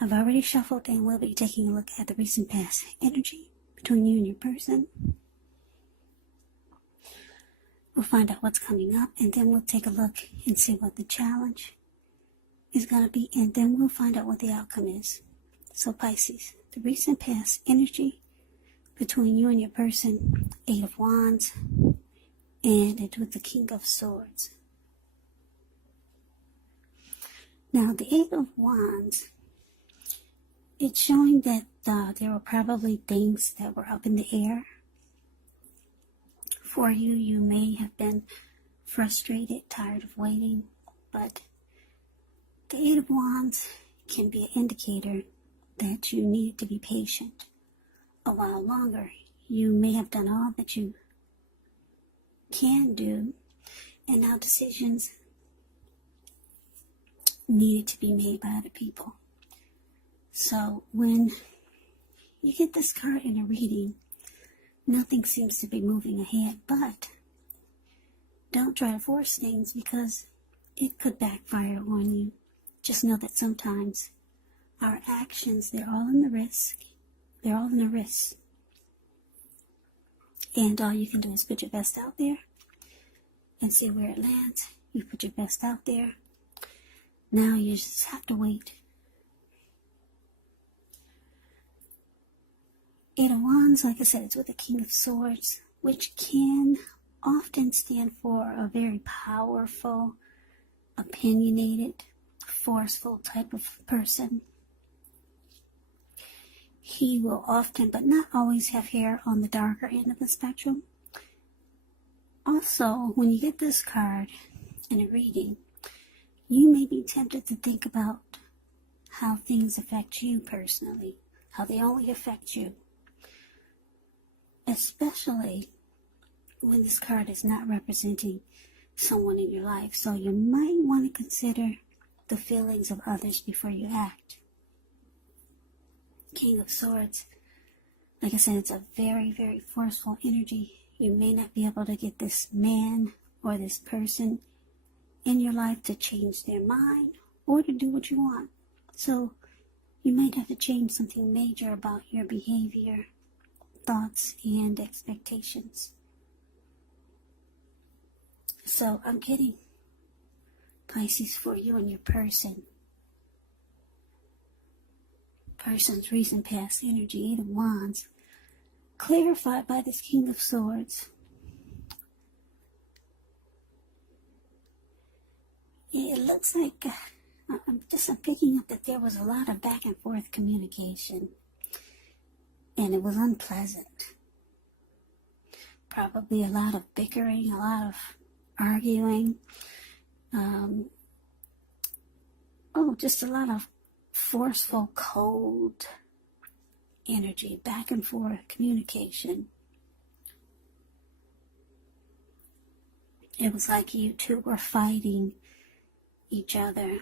I've already shuffled and we'll be taking a look at the recent past energy between you and your person. We'll find out what's coming up, and then we'll take a look and see what the challenge is going to be, and then we'll find out what the outcome is. So Pisces, the recent past energy between you and your person, 8 of Wands, and it's with the King of Swords. Now, the 8 of Wands, it's showing that there were probably things that were up in the air. For you, you may have been frustrated, tired of waiting, but the 8 of Wands can be an indicator that you need to be patient a while longer. You may have done all that you can do, and now decisions needed to be made by other people. So when you get this card in a reading, nothing seems to be moving ahead, but don't try to force things because it could backfire on you. Just know that sometimes our actions, they're all in the risk. They're all in the risk. And all you can do is put your best out there and see where it lands. You put your best out there. Now you just have to wait. 8 of Wands, like I said, it's with the King of Swords, which can often stand for a very powerful, opinionated, forceful type of person. He will often, but not always, have hair on the darker end of the spectrum. Also, when you get this card in a reading, you may be tempted to think about how things affect you personally, how they only affect you. Especially when this card is not representing someone in your life. So you might want to consider the feelings of others before you act. King of Swords, like I said, it's a very, very forceful energy. You may not be able to get this man or this person in your life to change their mind or to do what you want. So you might have to change something major about your behavior, thoughts, and expectations. So I'm getting, Pisces, for you and your person. Person's recent past energy, 8 of Wands, clarified by this King of Swords. It looks like I'm picking up that there was a lot of back and forth communication, and it was unpleasant. Probably a lot of bickering, a lot of arguing. Just a lot of forceful, cold energy, back and forth communication. It was like you two were fighting each other,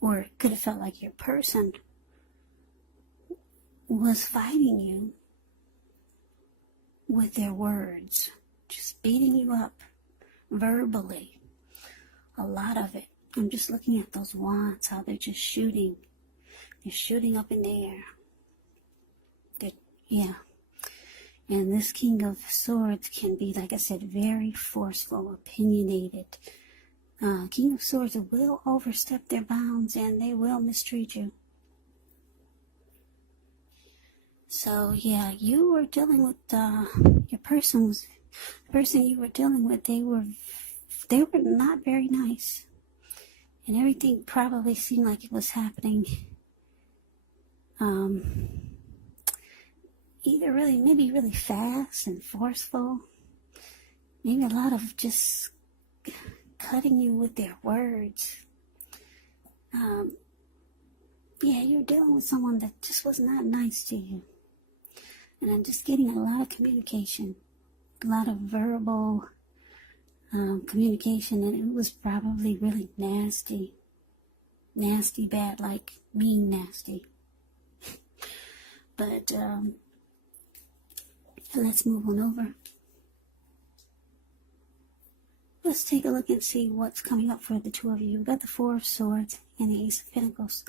or it could have felt like your person was fighting you with their words, just beating you up verbally. A lot of it. I'm just looking at those wands, how they're just shooting. They're shooting up in the air. And this King of Swords can be, like I said, very forceful, opinionated. King of Swords will overstep their bounds and they will mistreat you. So yeah, you were dealing with the person you were dealing with. They were not very nice, and everything probably seemed like it was happening. Either maybe really fast and forceful, maybe a lot of just cutting you with their words. You're dealing with someone that just was not nice to you. And I'm just getting a lot of communication, a lot of verbal communication, and it was probably really nasty, bad, like mean nasty. But let's move on over. Let's take a look and see what's coming up for the two of you. We've got the 4 of Swords and the Ace of Pentacles.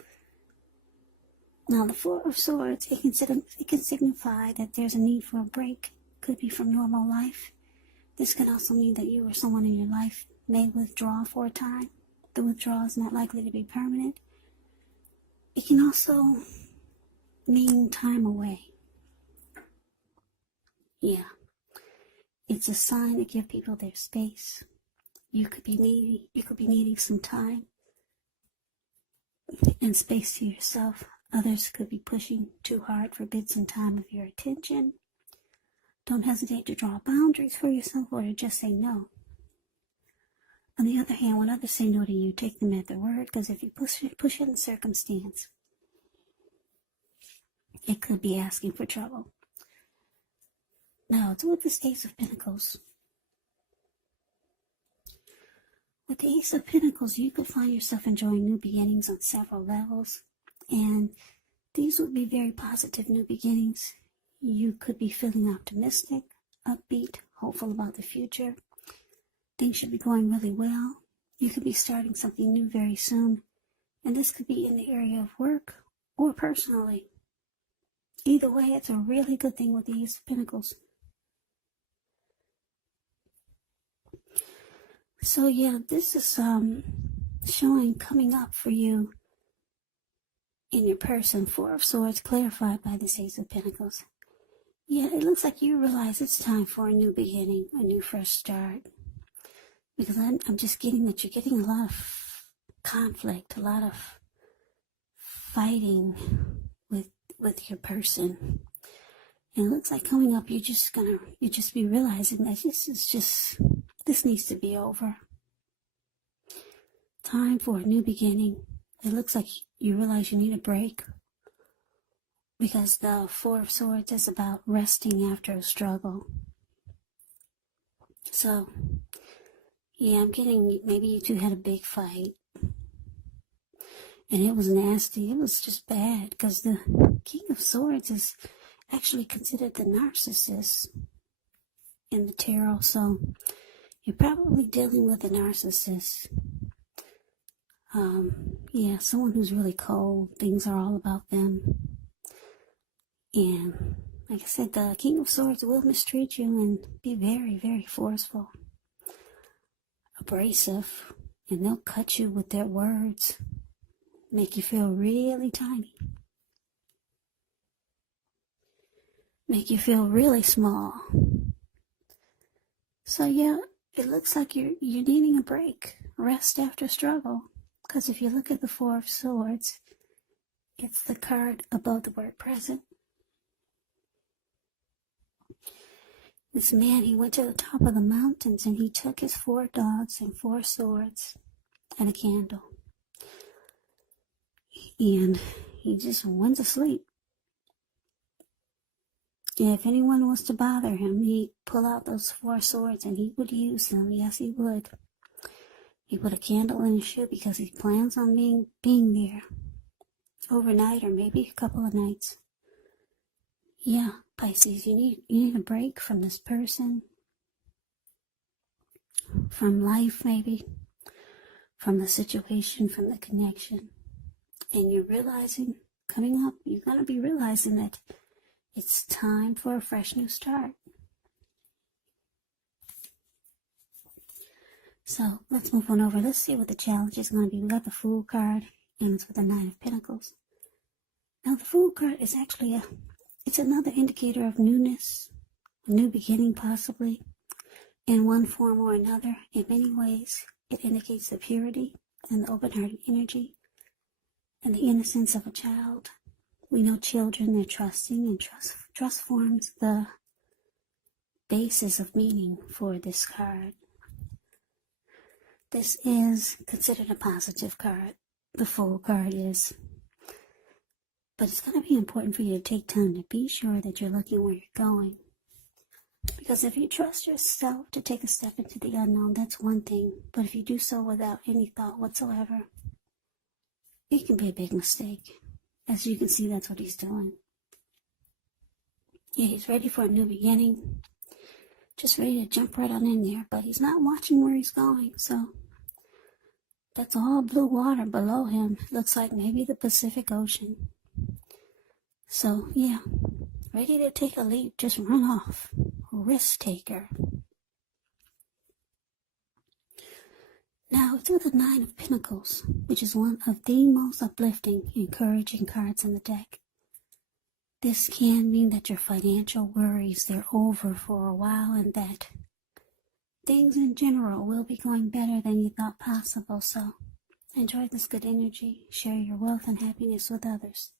Now, the Four of Swords, it can signify that there's a need for a break. Could be from normal life. This can also mean that you or someone in your life may withdraw for a time. The withdrawal is not likely to be permanent. It can also mean time away. Yeah. It's a sign to give people their space. You could be needing some time and space to yourself. Others could be pushing too hard for bits and time of your attention. Don't hesitate to draw boundaries for yourself or to just say no. On the other hand, when others say no to you, take them at their word, because if you push it in circumstance, it could be asking for trouble. Now, it's with this Ace of Pentacles. With the Ace of Pentacles, you could find yourself enjoying new beginnings on several levels, and these would be very positive new beginnings. You could be feeling optimistic, upbeat, hopeful about the future. Things should be going really well. You could be starting something new very soon, and this could be in the area of work or personally. Either way, it's a really good thing with the Ace of Pentacles. So yeah, this is showing coming up for you in your person. Four of Swords clarified by this Ace of Pentacles. Yeah, it looks like you realize it's time for a new beginning, a new fresh start. Because I'm just getting that you're getting a lot of conflict, a lot of fighting with your person. And it looks like coming up, you just be realizing that this needs to be over. Time for a new beginning. It looks like you realize you need a break, because the Four of Swords is about resting after a struggle. So, yeah, I'm getting, maybe you two had a big fight, and it was nasty. It was just bad, because the King of Swords is actually considered the narcissist in the tarot. So, you're probably dealing with a narcissist. Yeah, someone who's really cold. Things are all about them. And like I said, the King of Swords will mistreat you and be very, very forceful, abrasive, and they'll cut you with their words, make you feel really tiny, make you feel really small. So yeah, it looks like you're needing a break, rest after struggle. Because if you look at the Four of Swords, it's the card above the word present. This man, he went to the top of the mountains and he took his 4 dogs and 4 swords and a candle. And he just went to sleep. If anyone was to bother him, he'd pull out those 4 swords and he would use them. Yes, he would. He put a candle in his shoe because he plans on being there overnight or maybe a couple of nights. Yeah, Pisces, you need a break from this person, from life maybe, from the situation, from the connection. And you're realizing, coming up, you're going to be realizing that it's time for a fresh new start. So let's move on over. Let's see what the challenge is going to be. We got the Fool card, and it's with the Nine of Pentacles. Now the Fool card is actually it's another indicator of newness, a new beginning possibly, in one form or another. In many ways, it indicates the purity and the open-hearted energy and the innocence of a child. We know children, they're trusting, and trust forms the basis of meaning for this card. This is considered a positive card. The Fool card is. But it's going to be important for you to take time to be sure that you're looking where you're going. Because if you trust yourself to take a step into the unknown, that's one thing. But if you do so without any thought whatsoever, it can be a big mistake. As you can see, that's what he's doing. Yeah, he's ready for a new beginning. Just ready to jump right on in there. But he's not watching where he's going, so that's all blue water below him. Looks like maybe the Pacific Ocean. So, yeah, ready to take a leap, just run off. Risk taker. Now, to the Nine of Pentacles, which is one of the most uplifting, encouraging cards in the deck. This can mean that your financial worries, they're over for a while, and that things in general will be going better than you thought possible. So, enjoy this good energy. Share your wealth and happiness with others.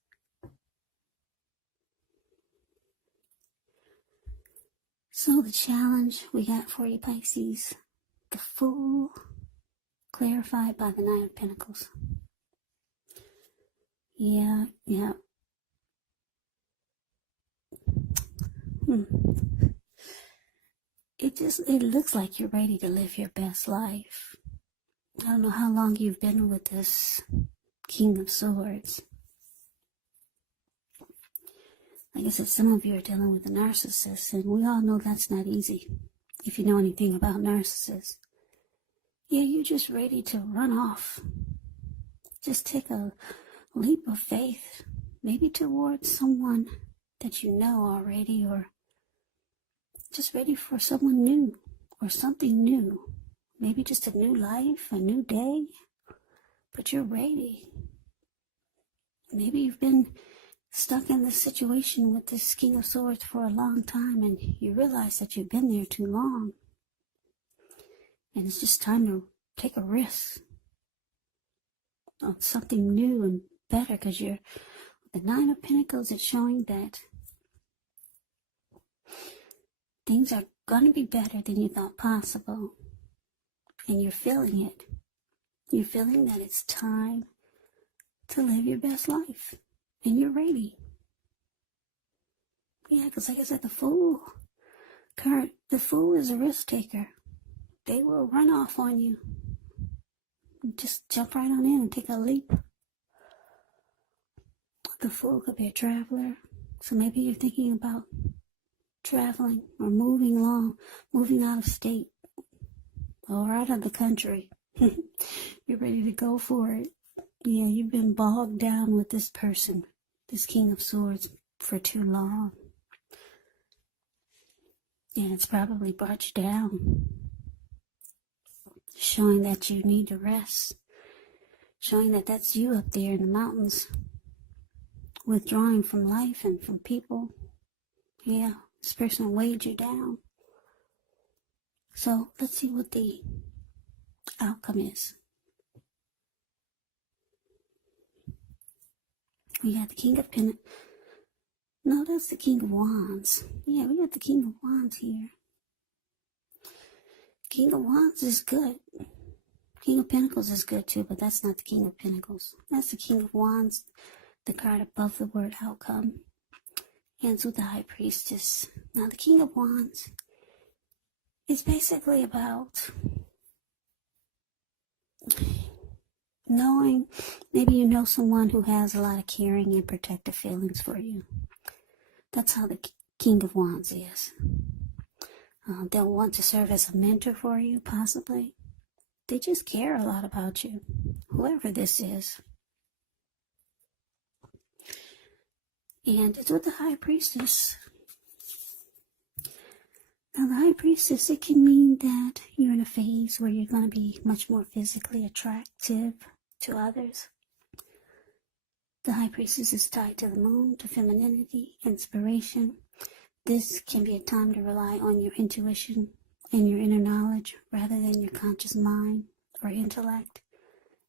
So, the challenge we got for you, Pisces, the Fool, clarified by the Nine of Pentacles. Yeah. It looks like you're ready to live your best life. I don't know how long you've been with this King of Swords. Like I said, some of you are dealing with a narcissist, and we all know that's not easy. If you know anything about narcissists. Yeah, you're just ready to run off. Just take a leap of faith, maybe towards someone that you know already, or just ready for someone new or something new. Maybe just a new life, a new day, but you're ready. Maybe you've been stuck in this situation with this King of Swords for a long time, and you realize that you've been there too long. And it's just time to take a risk on something new and better, because the Nine of Pentacles is showing that things are going to be better than you thought possible. And you're feeling it. You're feeling that it's time to live your best life. And you're ready. Yeah, because like I said, the Fool is a risk taker. They will run off on you. Just jump right on in and take a leap. The Fool could be a traveler. So maybe you're thinking about traveling or moving out of state or out of the country. You're ready to go for it. Yeah, you've been bogged down with this person, this King of Swords, for too long. And it's probably brought you down. Showing that you need to rest. Showing that that's you up there in the mountains. Withdrawing from life and from people. Yeah, this person weighed you down. So let's see what the outcome is. We got the King of Pentacles. No, that's the King of Wands. Yeah, we got the King of Wands here. King of Wands is good. King of Pentacles is good too, but that's not the King of Pentacles. That's the King of Wands, the card above the word outcome. Ends with the High Priestess. Now, the King of Wands is basically about knowing, maybe you know someone who has a lot of caring and protective feelings for you. That's how the King of Wands is. They'll want to serve as a mentor for you, possibly. They just care a lot about you, whoever this is. And it's with the High Priestess. Now, the High Priestess, it can mean that you're in a phase where you're going to be much more physically attractive to others. The High Priestess is tied to the moon, to femininity, inspiration. This can be a time to rely on your intuition and your inner knowledge rather than your conscious mind or intellect.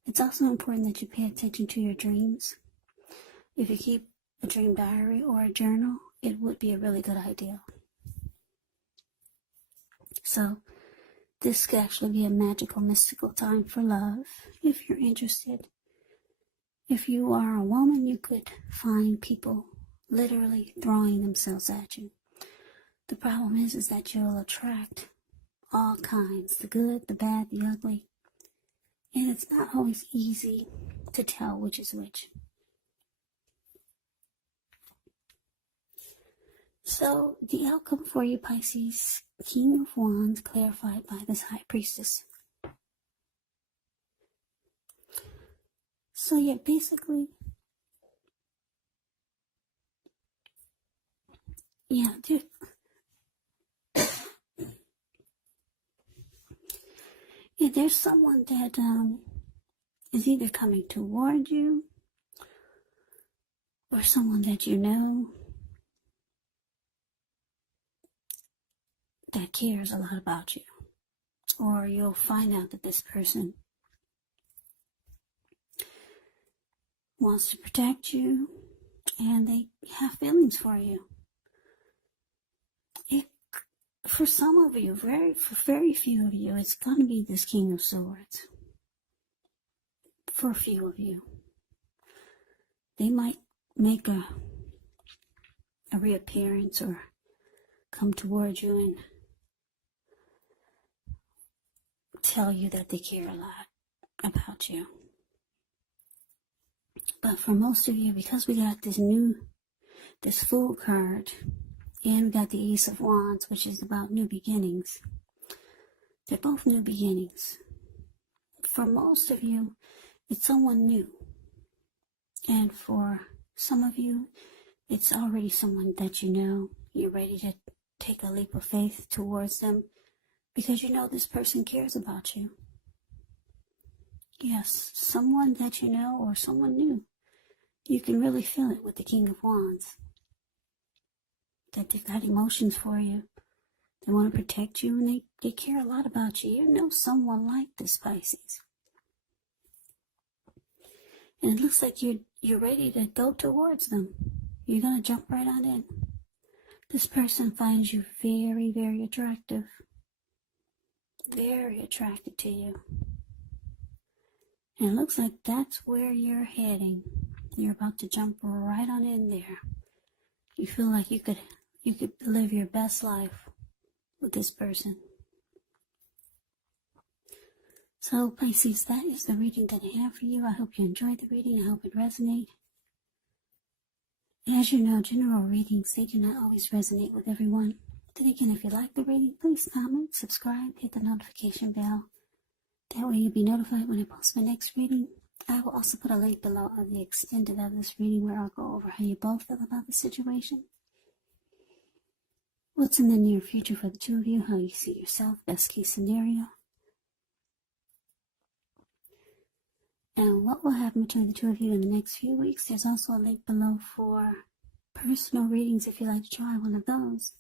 It's also important that you pay attention to your dreams. If you keep a dream diary or a journal, it would be a really good idea. So, this could actually be a magical, mystical time for love, if you're interested. If you are a woman, you could find people literally throwing themselves at you. The problem is that you'll attract all kinds, the good, the bad, the ugly. And it's not always easy to tell which is which. So, the outcome for you, Pisces, King of Wands, clarified by this High Priestess. So, yeah, basically, Yeah, there's someone that is either coming toward you or someone that you know that cares a lot about you. Or you'll find out that this person wants to protect you and they have feelings for you. For some of you, for very few of you, it's going to be this King of Swords. For a few of you, they might make a reappearance or come towards you and tell you that they care a lot about you. But for most of you, because we got this Fool card, and we got the Ace of Wands, which is about new beginnings. They're both new beginnings. For most of you, it's someone new. And for some of you, it's already someone that you know. You're ready to take a leap of faith towards them because you know this person cares about you. Yes, someone that you know or someone new. You can really feel it with the King of Wands. That they've got emotions for you. They want to protect you and they care a lot about you. You know someone like this, Pisces. And it looks like you're ready to go towards them. You're going to jump right on in. This person finds you very, very attractive. Very attracted to you. And it looks like that's where you're heading. You're about to jump right on in there. You feel like you could live your best life with this person. So, Pisces, that is the reading that I have for you. I hope you enjoyed the reading. I hope it resonated. As you know, general readings, they do not always resonate with everyone. Then again, if you like the reading, please comment, subscribe, hit the notification bell. That way you'll be notified when I post my next reading. I will also put a link below of the extended of this reading where I'll go over how you both feel about the situation. What's in the near future for the two of you, how you see yourself, best case scenario. And what will happen between the two of you in the next few weeks. There's also a link below for personal readings if you'd like to try one of those.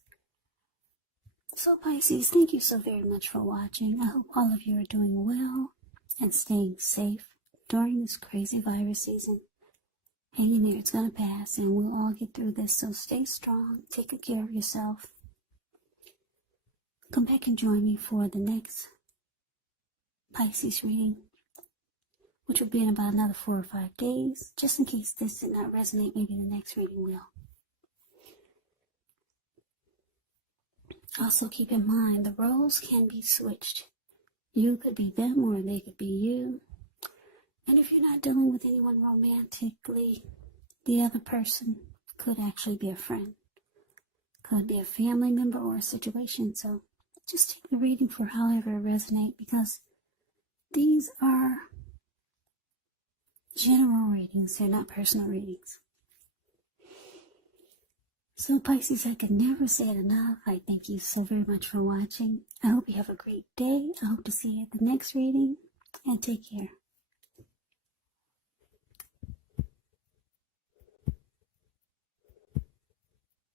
So Pisces, thank you so very much for watching. I hope all of you are doing well and staying safe during this crazy virus season. Hang in there, it's going to pass and we'll all get through this. So stay strong, take good care of yourself. Come back and join me for the next Pisces reading, which will be in about another 4 or 5 days. Just in case this did not resonate, maybe the next reading will. Also keep in mind, the roles can be switched. You could be them or they could be you. And if you're not dealing with anyone romantically, the other person could actually be a friend. Could be a family member or a situation. So just take the reading for however it resonates, because these are general readings. They're not personal readings. So Pisces, I can never say it enough. I thank you so very much for watching. I hope you have a great day. I hope to see you at the next reading. And take care.